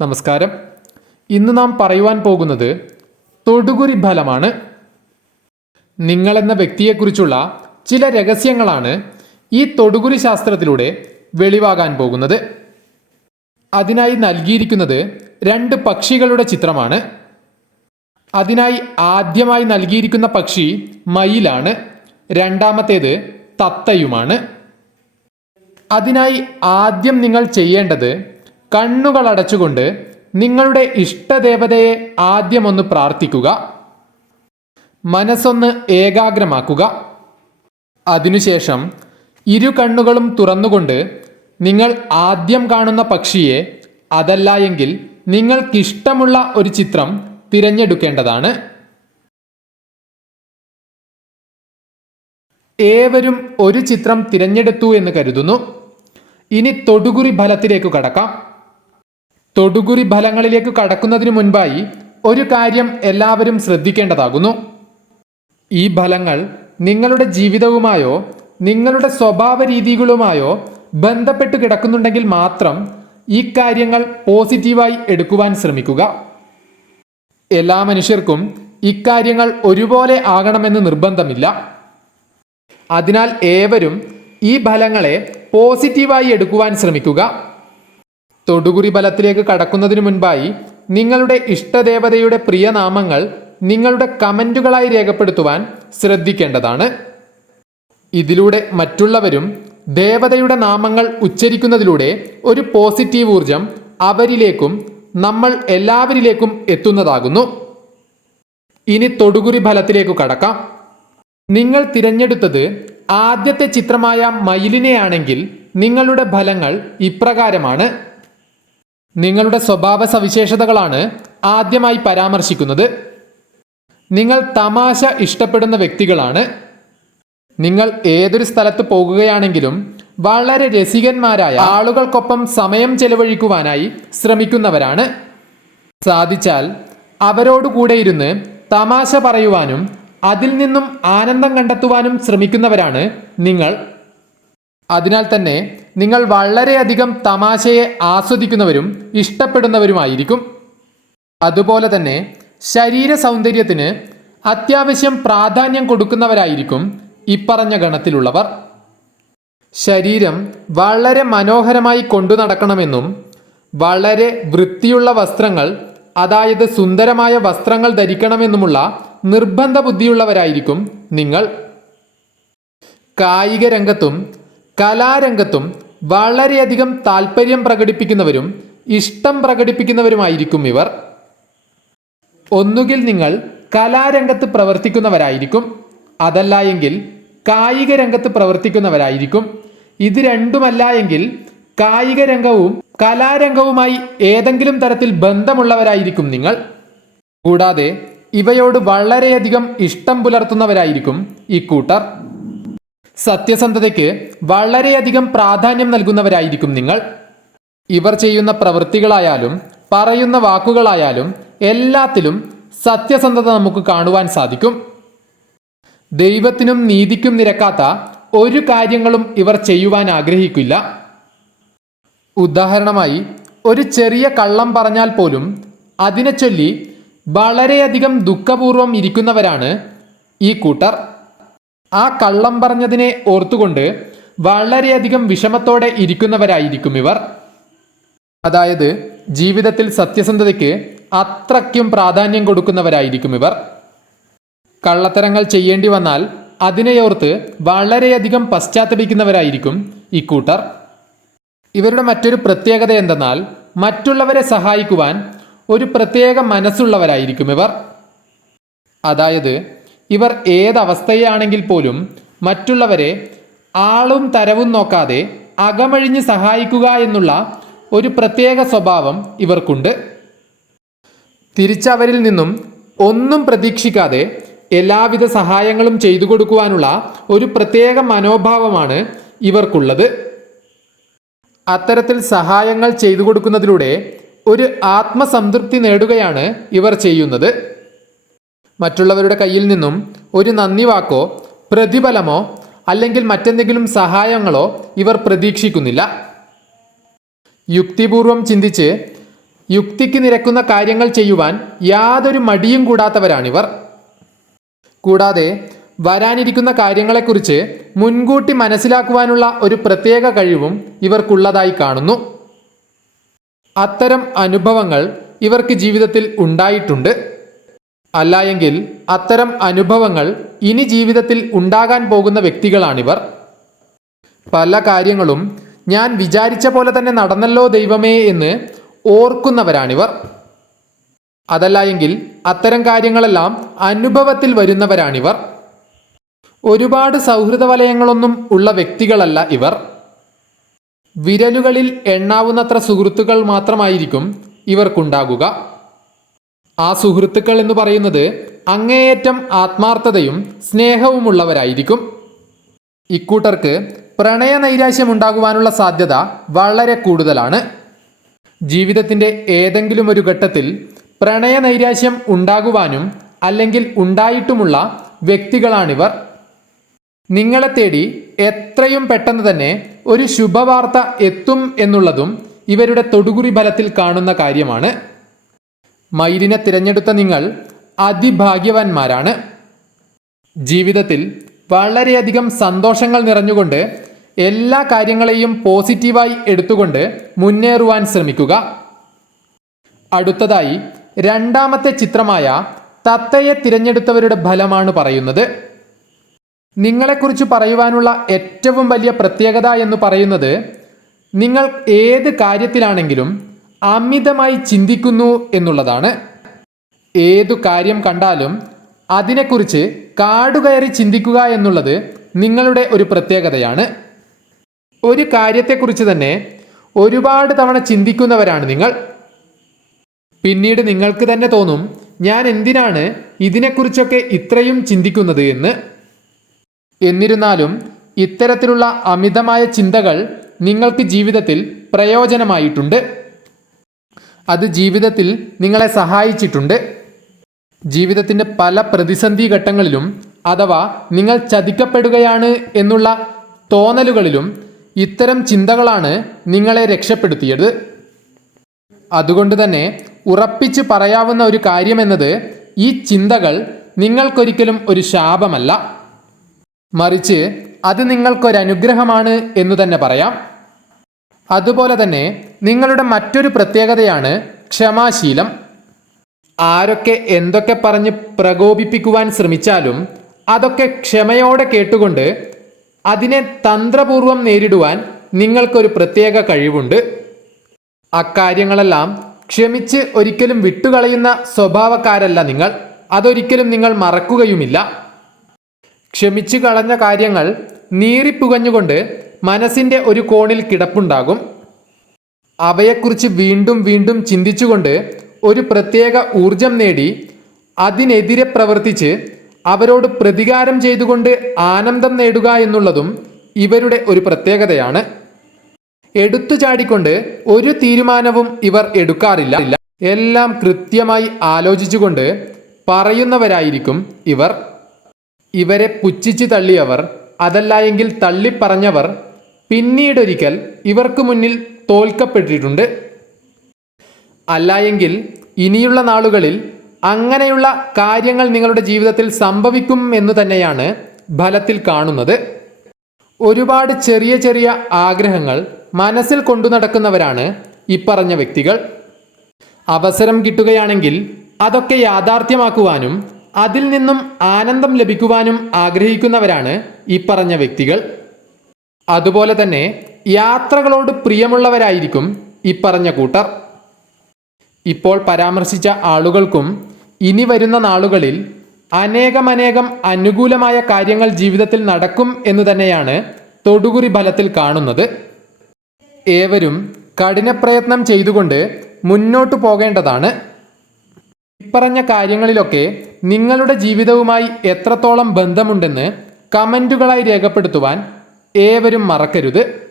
നമസ്കാരം. ഇന്ന് നാം പറയുവാൻ പോകുന്നത് തൊടുകുറി ഫലമാണ്. നിങ്ങളെന്ന വ്യക്തിയെക്കുറിച്ചുള്ള ചില രഹസ്യങ്ങളാണ് ഈ തൊടുകുറി ശാസ്ത്രത്തിലൂടെ വെളിവാകാൻ പോകുന്നത്. അതിനായി നൽകിയിരിക്കുന്നത് രണ്ട് പക്ഷികളുടെ ചിത്രമാണ്. അതിനായി ആദ്യമായി നൽകിയിരിക്കുന്ന പക്ഷി മയിലാണ്. രണ്ടാമത്തേത് തത്തയുമാണ്. അതിനായി ആദ്യം നിങ്ങൾ ചെയ്യേണ്ടത് കണ്ണുകൾ അടച്ചുകൊണ്ട് നിങ്ങളുടെ ഇഷ്ടദേവതയെ ആദ്യമൊന്ന് പ്രാർത്ഥിക്കുക. മനസ്സൊന്ന് ഏകാഗ്രമാക്കുക. അതിനുശേഷം ഇരു കണ്ണുകളും തുറന്നുകൊണ്ട് നിങ്ങൾ ആദ്യം കാണുന്ന പക്ഷിയെ അതല്ല എങ്കിൽ നിങ്ങൾക്കിഷ്ടമുള്ള ഒരു ചിത്രം തിരഞ്ഞെടുക്കേണ്ടതാണ്. ഏവരും ഒരു ചിത്രം തിരഞ്ഞെടുത്തു എന്ന് കരുതുന്നു. ഇനി തൊടുകുറി ഫലത്തിലേക്ക് കടക്കാം. തൊടുകുറി ഫലങ്ങളിലേക്ക് കടക്കുന്നതിന് മുൻപായി ഒരു കാര്യം എല്ലാവരും ശ്രദ്ധിക്കേണ്ടതാകുന്നു. ഈ ഫലങ്ങൾ നിങ്ങളുടെ ജീവിതവുമായോ നിങ്ങളുടെ സ്വഭാവ രീതികളുമായോ ബന്ധപ്പെട്ട് കിടക്കുന്നുണ്ടെങ്കിൽ മാത്രം ഈ കാര്യങ്ങൾ പോസിറ്റീവായി എടുക്കുവാൻ ശ്രമിക്കുക. എല്ലാ മനുഷ്യർക്കും ഇക്കാര്യങ്ങൾ ഒരുപോലെ ആകണമെന്ന് നിർബന്ധമില്ല. അതിനാൽ ഏവരും ഈ ഫലങ്ങളെ പോസിറ്റീവായി എടുക്കുവാൻ ശ്രമിക്കുക. തൊടുകുറി ബലത്തിലേക്ക് കടക്കുന്നതിന് മുൻപായി നിങ്ങളുടെ ഇഷ്ടദേവതയുടെ പ്രിയനാമങ്ങൾ നിങ്ങളുടെ കമന്റുകളായി രേഖപ്പെടുത്തുവാൻ ശ്രദ്ധിക്കേണ്ടതാണ്. ഇതിലൂടെ മറ്റുള്ളവരും ദേവതയുടെ നാമങ്ങൾ ഉച്ചരിക്കുന്നതിലൂടെ ഒരു പോസിറ്റീവ് ഊർജം അവരിലേക്കും നമ്മൾ എല്ലാവരിലേക്കും എത്തുന്നതാകുന്നു. ഇനി തൊടുകുറി ഫലത്തിലേക്ക് കടക്കാം. നിങ്ങൾ തിരഞ്ഞെടുത്തത് ആദ്യത്തെ ചിത്രമായ മയിലിനെയാണെങ്കിൽ നിങ്ങളുടെ ഫലങ്ങൾ ഇപ്രകാരമാണ്. നിങ്ങളുടെ സ്വഭാവ സവിശേഷതകളാണ് ആദ്യമായി പരാമർശിക്കുന്നത്. നിങ്ങൾ തമാശ ഇഷ്ടപ്പെടുന്ന വ്യക്തികളാണ്. നിങ്ങൾ ഏതൊരു സ്ഥലത്ത് പോകുകയാണെങ്കിലും വളരെ രസികന്മാരായ ആളുകൾക്കൊപ്പം സമയം ചെലവഴിക്കുവാനായി ശ്രമിക്കുന്നവരാണ്. സാധിച്ചാൽ അവരോടുകൂടെ ഇരുന്ന് തമാശ പറയുവാനും അതിൽ നിന്നും ആനന്ദം കണ്ടെത്തുവാനും ശ്രമിക്കുന്നവരാണ് നിങ്ങൾ. അതിനാൽ തന്നെ നിങ്ങൾ വളരെയധികം തമാശയെ ആസ്വദിക്കുന്നവരും ഇഷ്ടപ്പെടുന്നവരുമായിരിക്കും. അതുപോലെ തന്നെ ശരീര സൗന്ദര്യത്തിന് അത്യാവശ്യം പ്രാധാന്യം കൊടുക്കുന്നവരായിരിക്കും ഇപ്പറഞ്ഞ ഗണത്തിലുള്ളവർ. ശരീരം വളരെ മനോഹരമായി കൊണ്ടു നടക്കണമെന്നും വളരെ വൃത്തിയുള്ള വസ്ത്രങ്ങൾ അതായത് സുന്ദരമായ വസ്ത്രങ്ങൾ ധരിക്കണമെന്നുമുള്ള നിർബന്ധ ബുദ്ധിയുള്ളവരായിരിക്കും നിങ്ങൾ. കായിക രംഗത്തും കലാരംഗത്തും വളരെയധികം താല്പര്യം പ്രകടിപ്പിക്കുന്നവരും ഇഷ്ടം പ്രകടിപ്പിക്കുന്നവരുമായിരിക്കും ഇവർ. ഒന്നുകിൽ നിങ്ങൾ കലാരംഗത്ത് പ്രവർത്തിക്കുന്നവരായിരിക്കും അതല്ല എങ്കിൽ കായിക രംഗത്ത് പ്രവർത്തിക്കുന്നവരായിരിക്കും. ഇത് രണ്ടുമല്ല എങ്കിൽ കായിക രംഗവും കലാരംഗവുമായി ഏതെങ്കിലും തരത്തിൽ ബന്ധമുള്ളവരായിരിക്കും നിങ്ങൾ. കൂടാതെ ഇവയോട് വളരെയധികം ഇഷ്ടം പുലർത്തുന്നവരായിരിക്കും ഇക്കൂട്ടർ സത്യസന്ധതയ്ക്ക് വളരെയധികം പ്രാധാന്യം നൽകുന്നവരായിരിക്കും നിങ്ങൾ. ഇവർ ചെയ്യുന്ന പ്രവൃത്തികളായാലും പറയുന്ന വാക്കുകളായാലും എല്ലാത്തിലും സത്യസന്ധത നമുക്ക് കാണുവാൻ സാധിക്കും. ദൈവത്തിനും നീതിക്കും നിരക്കാത്ത ഒരു കാര്യങ്ങളും ഇവർ ചെയ്യുവാൻ ആഗ്രഹിക്കില്ല. ഉദാഹരണമായി ഒരു ചെറിയ കള്ളം പറഞ്ഞാൽ പോലും അതിനെ ചൊല്ലി വളരെയധികം ദുഃഖപൂർവം ഇരിക്കുന്നവരാണ് ഈ കൂട്ടർ. ആ കള്ളം പറഞ്ഞതിനെ ഓർത്തുകൊണ്ട് വളരെയധികം വിഷമത്തോടെ ഇരിക്കുന്നവരായിരിക്കും ഇവർ. അതായത് ജീവിതത്തിൽ സത്യസന്ധതയ്ക്ക് അത്രയ്ക്കും പ്രാധാന്യം കൊടുക്കുന്നവരായിരിക്കും ഇവർ. കള്ളത്തരങ്ങൾ ചെയ്യേണ്ടി വന്നാൽ അതിനെയോർത്ത് വളരെയധികം പശ്ചാത്തപിക്കുന്നവരായിരിക്കും ഇക്കൂട്ടർ ഇവരുടെ മറ്റൊരു പ്രത്യേകത എന്തെന്നാൽ മറ്റുള്ളവരെ സഹായിക്കുവാൻ ഒരു പ്രത്യേക മനസ്സുള്ളവരായിരിക്കും ഇവർ. അതായത് ഇവർ ഏതവസ്ഥയാണെങ്കിൽ പോലും മറ്റുള്ളവരെ ആളും തരവും നോക്കാതെ അകമഴിഞ്ഞ് സഹായിക്കുക എന്നുള്ള ഒരു പ്രത്യേക സ്വഭാവം ഇവർക്കുണ്ട്. തിരിച്ചവരിൽ നിന്നും ഒന്നും പ്രതീക്ഷിക്കാതെ എല്ലാവിധ സഹായങ്ങളും ചെയ്തു കൊടുക്കുവാനുള്ള ഒരു പ്രത്യേക മനോഭാവമാണ് ഇവർക്കുള്ളത്. അത്തരത്തിൽ സഹായങ്ങൾ ചെയ്തു കൊടുക്കുന്നതിലൂടെ ഒരു ആത്മസംതൃപ്തി നേടുകയാണ് ഇവർ ചെയ്യുന്നത്. മറ്റുള്ളവരുടെ കയ്യിൽ നിന്നും ഒരു നന്ദി വാക്കോ പ്രതിഫലമോ അല്ലെങ്കിൽ മറ്റെന്തെങ്കിലും സഹായങ്ങളോ ഇവർ പ്രതീക്ഷിക്കുന്നില്ല. യുക്തിപൂർവം ചിന്തിച്ച് യുക്തിക്ക് നിരക്കുന്ന കാര്യങ്ങൾ ചെയ്യുവാൻ യാതൊരു മടിയും കൂടാത്തവരാണിവർ. കൂടാതെ വരാനിരിക്കുന്ന കാര്യങ്ങളെക്കുറിച്ച് മുൻകൂട്ടി മനസ്സിലാക്കുവാനുള്ള ഒരു പ്രത്യേക കഴിവും ഇവർക്കുള്ളതായി കാണുന്നു. അത്തരം അനുഭവങ്ങൾ ഇവർക്ക് ജീവിതത്തിൽ ഉണ്ടായിട്ടുണ്ട്. അല്ലായെങ്കിൽ അത്തരം അനുഭവങ്ങൾ ഇനി ജീവിതത്തിൽ ഉണ്ടാകാൻ പോകുന്ന വ്യക്തികളാണിവർ. പല കാര്യങ്ങളും ഞാൻ വിചാരിച്ച പോലെ തന്നെ നടന്നല്ലോ ദൈവമേ എന്ന് ഓർക്കുന്നവരാണിവർ. അതല്ല എങ്കിൽ അത്തരം കാര്യങ്ങളെല്ലാം അനുഭവത്തിൽ വരുന്നവരാണിവർ. ഒരുപാട് സൗഹൃദ വലയങ്ങളൊന്നും ഉള്ള വ്യക്തികളല്ല ഇവർ. വിരലുകളിൽ എണ്ണാവുന്നത്ര സുഹൃത്തുക്കൾ മാത്രമായിരിക്കും ഇവർക്കുണ്ടാകുക. ആ സുഹൃത്തുക്കൾ എന്ന് പറയുന്നത് അങ്ങേയറ്റം ആത്മാർത്ഥതയും സ്നേഹവുമുള്ളവരായിരിക്കും. ഇക്കൂട്ടർക്ക് പ്രണയ നൈരാശ്യം ഉണ്ടാകുവാനുള്ള സാധ്യത വളരെ കൂടുതലാണ്. ജീവിതത്തിന്റെ ഏതെങ്കിലും ഒരു ഘട്ടത്തിൽ പ്രണയ നൈരാശ്യം ഉണ്ടാകുവാനും അല്ലെങ്കിൽ ഉണ്ടായിട്ടുമുള്ള വ്യക്തികളാണിവർ. നിങ്ങളെ തേടി എത്രയും പെട്ടെന്ന് തന്നെ ഒരു ശുഭവാർത്ത എത്തും എന്നുള്ളതും ഇവരുടെ തൊടുകുറി ഫലത്തിൽ കാണുന്ന കാര്യമാണ്. മയിലിനെ തിരഞ്ഞെടുത്ത നിങ്ങൾ അതിഭാഗ്യവാന്മാരാണ്. ജീവിതത്തിൽ വളരെയധികം സന്തോഷങ്ങൾ നിറഞ്ഞുകൊണ്ട് എല്ലാ കാര്യങ്ങളെയും പോസിറ്റീവായി എടുത്തുകൊണ്ട് മുന്നേറുവാൻ ശ്രമിക്കുക. അടുത്തതായി രണ്ടാമത്തെ ചിത്രമായ തത്തയെ തിരഞ്ഞെടുത്തവരുടെ ഫലമാണ് പറയുന്നത്. നിങ്ങളെക്കുറിച്ച് പറയുവാനുള്ള ഏറ്റവും വലിയ പ്രത്യേകത എന്ന് പറയുന്നത് നിങ്ങൾ ഏത് കാര്യത്തിലാണെങ്കിലും അമിതമായി ചിന്തിക്കുന്നു എന്നുള്ളതാണ്. ഏതു കാര്യം കണ്ടാലും അതിനെക്കുറിച്ച് കാടുകയറി ചിന്തിക്കുക എന്നുള്ളത് നിങ്ങളുടെ ഒരു പ്രത്യേകതയാണ്. ഒരു കാര്യത്തെക്കുറിച്ച് തന്നെ ഒരുപാട് തവണ ചിന്തിക്കുന്നവരാണ് നിങ്ങൾ. പിന്നീട് നിങ്ങൾക്ക് തന്നെ തോന്നും ഞാൻ എന്തിനാണ് ഇതിനെക്കുറിച്ചൊക്കെ ഇത്രയും ചിന്തിക്കുന്നത് എന്ന്. എന്നിരുന്നാലും ഇത്തരത്തിലുള്ള അമിതമായ ചിന്തകൾ നിങ്ങൾക്ക് ജീവിതത്തിൽ പ്രയോജനമായിട്ടുണ്ട്. അത് ജീവിതത്തിൽ നിങ്ങളെ സഹായിച്ചിട്ടുണ്ട്. ജീവിതത്തിന്റെ പല പ്രതിസന്ധി ഘട്ടങ്ങളിലും അഥവാ നിങ്ങൾ ചതിക്കപ്പെടുകയാണ് എന്നുള്ള തോന്നലുകളിലും ഇത്തരം ചിന്തകളാണ് നിങ്ങളെ രക്ഷപ്പെടുത്തിയത്. അതുകൊണ്ട് തന്നെ ഉറപ്പിച്ച് പറയാവുന്ന ഒരു കാര്യമെന്നത് ഈ ചിന്തകൾ നിങ്ങൾക്കൊരിക്കലും ഒരു ശാപമല്ല. മറിച്ച് അത് നിങ്ങൾക്കൊരനുഗ്രഹമാണ് എന്ന് തന്നെ പറയാം. അതുപോലെ തന്നെ നിങ്ങളുടെ മറ്റൊരു പ്രത്യേകതയാണ് ക്ഷമാശീലം. ആരൊക്കെ എന്തൊക്കെ പറഞ്ഞ് പ്രകോപിപ്പിക്കുവാൻ ശ്രമിച്ചാലും അതൊക്കെ ക്ഷമയോടെ കേട്ടുകൊണ്ട് അതിനെ തന്ത്രപൂർവം നേരിടുവാൻ നിങ്ങൾക്കൊരു പ്രത്യേക കഴിവുണ്ട്. അക്കാര്യങ്ങളെല്ലാം ക്ഷമിച്ച് ഒരിക്കലും വിട്ടുകളയുന്ന സ്വഭാവക്കാരല്ല നിങ്ങൾ. അതൊരിക്കലും നിങ്ങൾ മറക്കുകയുമില്ല. ക്ഷമിച്ചു കളഞ്ഞ കാര്യങ്ങൾ നീറിപ്പുകഞ്ഞുകൊണ്ട് മനസ്സിന്റെ ഒരു കോണിൽ കിടപ്പുണ്ടാകും. അവയെക്കുറിച്ച് വീണ്ടും വീണ്ടും ചിന്തിച്ചുകൊണ്ട് ഒരു പ്രത്യേക ഊർജം നേടി അതിനെതിരെ പ്രവർത്തിച്ച് അവരോട് പ്രതികാരം ചെയ്തുകൊണ്ട് ആനന്ദം നേടുക എന്നുള്ളതും ഇവരുടെ ഒരു പ്രത്യേകതയാണ്. എടുത്തു ചാടിക്കൊണ്ട് ഒരു തീരുമാനവും ഇവർ എടുക്കാറില്ല. എല്ലാം കൃത്യമായി ആലോചിച്ചുകൊണ്ട് പറയുന്നവരായിരിക്കും ഇവർ. ഇവരെ പുച്ഛിച്ചു തള്ളിയവർ അതല്ല എങ്കിൽ തള്ളിപ്പറഞ്ഞവർ പിന്നീടൊരിക്കൽ ഇവർക്ക് മുന്നിൽ തോൽക്കപ്പെട്ടിട്ടുണ്ട്. അല്ലായെങ്കിൽ ഇനിയുള്ള നാളുകളിൽ അങ്ങനെയുള്ള കാര്യങ്ങൾ നിങ്ങളുടെ ജീവിതത്തിൽ സംഭവിക്കും എന്ന് തന്നെയാണ് ഫലത്തിൽ കാണുന്നത്. ഒരുപാട് ചെറിയ ചെറിയ ആഗ്രഹങ്ങൾ മനസ്സിൽ കൊണ്ടു നടക്കുന്നവരാണ് ഇപ്പറഞ്ഞ വ്യക്തികൾ. അവസരം കിട്ടുകയാണെങ്കിൽ അതൊക്കെ യാഥാർത്ഥ്യമാക്കുവാനും അതിൽ നിന്നും ആനന്ദം ലഭിക്കുവാനും ആഗ്രഹിക്കുന്നവരാണ് ഇപ്പറഞ്ഞ വ്യക്തികൾ. അതുപോലെ തന്നെ യാത്രകളോട് പ്രിയമുള്ളവരായിരിക്കും ഇപ്പറഞ്ഞ കൂട്ടർ. ഇപ്പോൾ പരാമർശിച്ച ആളുകൾക്കും ഇനി വരുന്ന നാളുകളിൽ അനേകമനേകം അനുകൂലമായ കാര്യങ്ങൾ ജീവിതത്തിൽ നടക്കും എന്ന് തന്നെയാണ് തൊടുകുറി ഫലത്തിൽ കാണുന്നത്. ഏവരും കഠിനപ്രയത്നം ചെയ്തുകൊണ്ട് മുന്നോട്ടു പോകേണ്ടതാണ്. ഇപ്പറഞ്ഞ കാര്യങ്ങളിലൊക്കെ നിങ്ങളുടെ ജീവിതവുമായി എത്രത്തോളം ബന്ധമുണ്ടെന്ന് കമന്റുകളായി രേഖപ്പെടുത്തുവാൻ ഏവരും മറക്കരുത്.